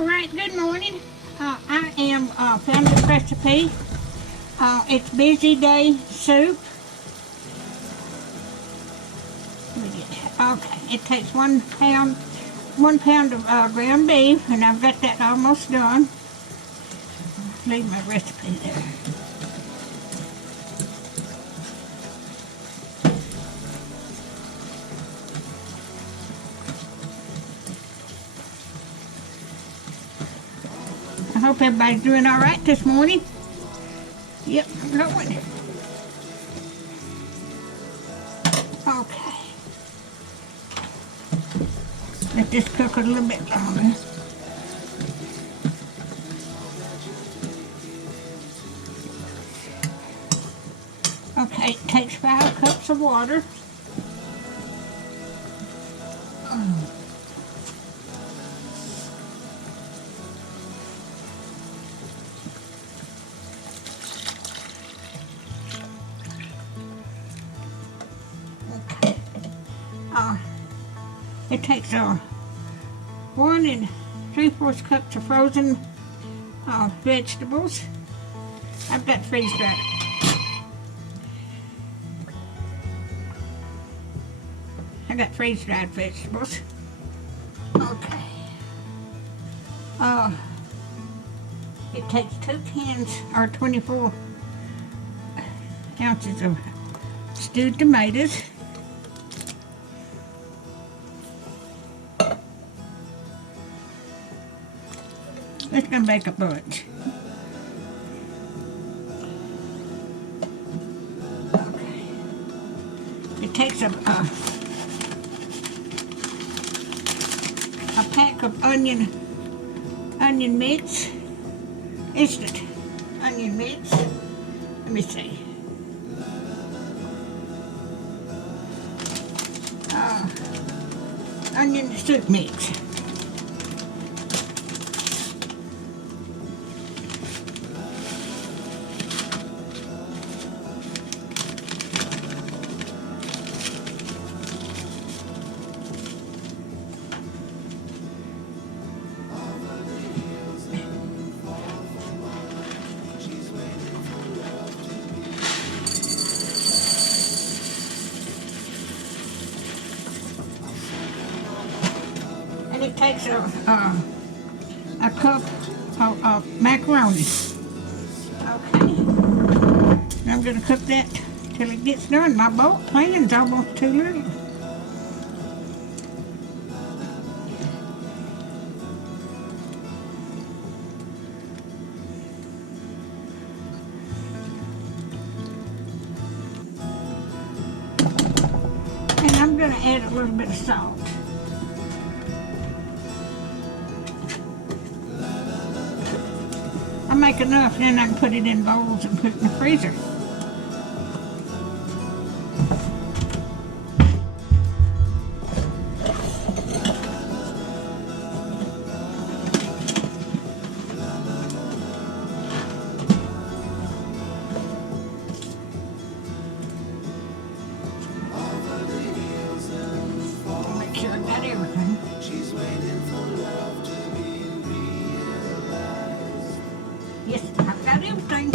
Alright, good morning. I am found this recipe. It's busy day soup. Let me get that. Okay, it takes 1 pound of ground beef, and I've got that almost done. Leave my recipe there. I hope everybody's doing all right this morning. Yep, I'm going. Okay. Let this cook a little bit longer. Okay, it takes 5 cups of water. It takes 1 3/4 cups of frozen vegetables. I've got freeze-dried. I got freeze-dried vegetables. Okay. It takes 2 cans or 24 ounces of stewed tomatoes. It's gonna make a bunch. Okay. It takes a pack of onion mix, instant onion mix. Let me see. Onion soup mix. It takes a cup of macaroni. Okay. I'm going to cook that till it gets done. My bulk pan's almost too little. And I'm going to add a little bit of salt. I make enough, then I can put it in bowls and put it in the freezer. Make sure I got everything. Yes, I've got everything.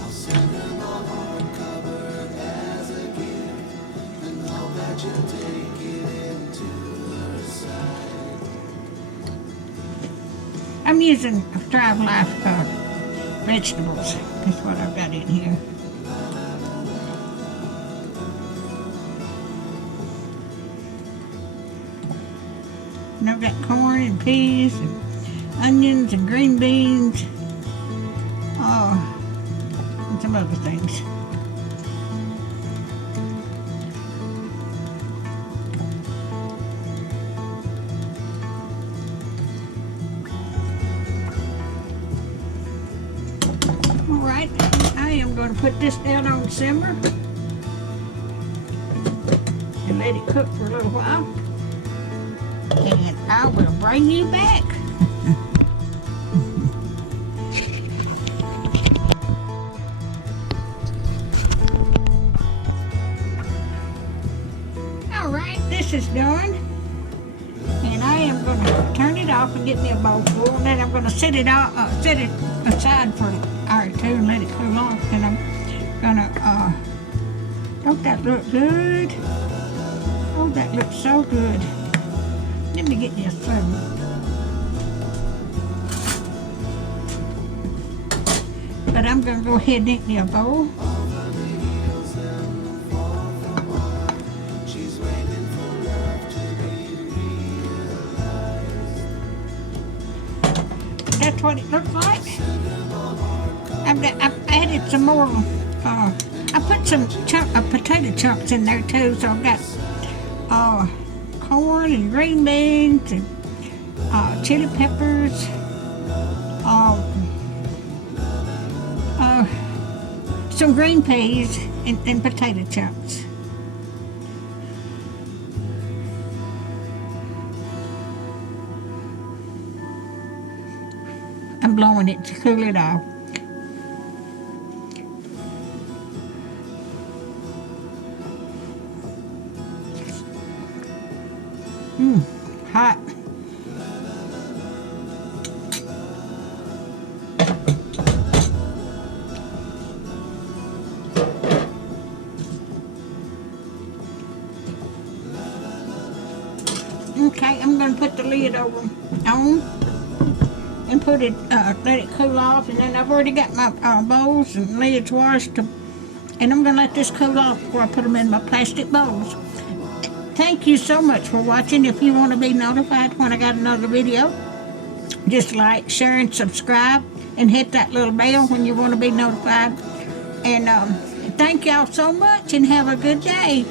I'll send her my heart covered as a gift, and hope that you take it into her side. I'm using Thrive Life vegetables. That's what I've got in here. And I've got corn and peas and onions and green beans. And some other things. Alright, I am going to put this down on simmer and let it cook for a little while. And I will bring you back. Alright, this is done, and I am going to turn it off and get me a bowl full, and then I'm going to set it aside for an hour or two and let it cool off. And I'm going to, don't that look good? Oh, that looks so good. Let me get this through. But I'm going to go ahead and empty a bowl. That's what it looks like. I've added some more. I put some potato chunks in there too. So I've got corn and green beans and chili peppers. Some green peas and potato chunks. I'm blowing it to cool it off. Hot. Okay, I'm going to put the lid over on and put it, let it cool off, and then I've already got my bowls and lids washed, and I'm going to let this cool off before I put them in my plastic bowls. Thank you so much for watching. If you want to be notified when I got another video, just like, share, and subscribe, and hit that little bell when you want to be notified. And thank y'all so much, and have a good day.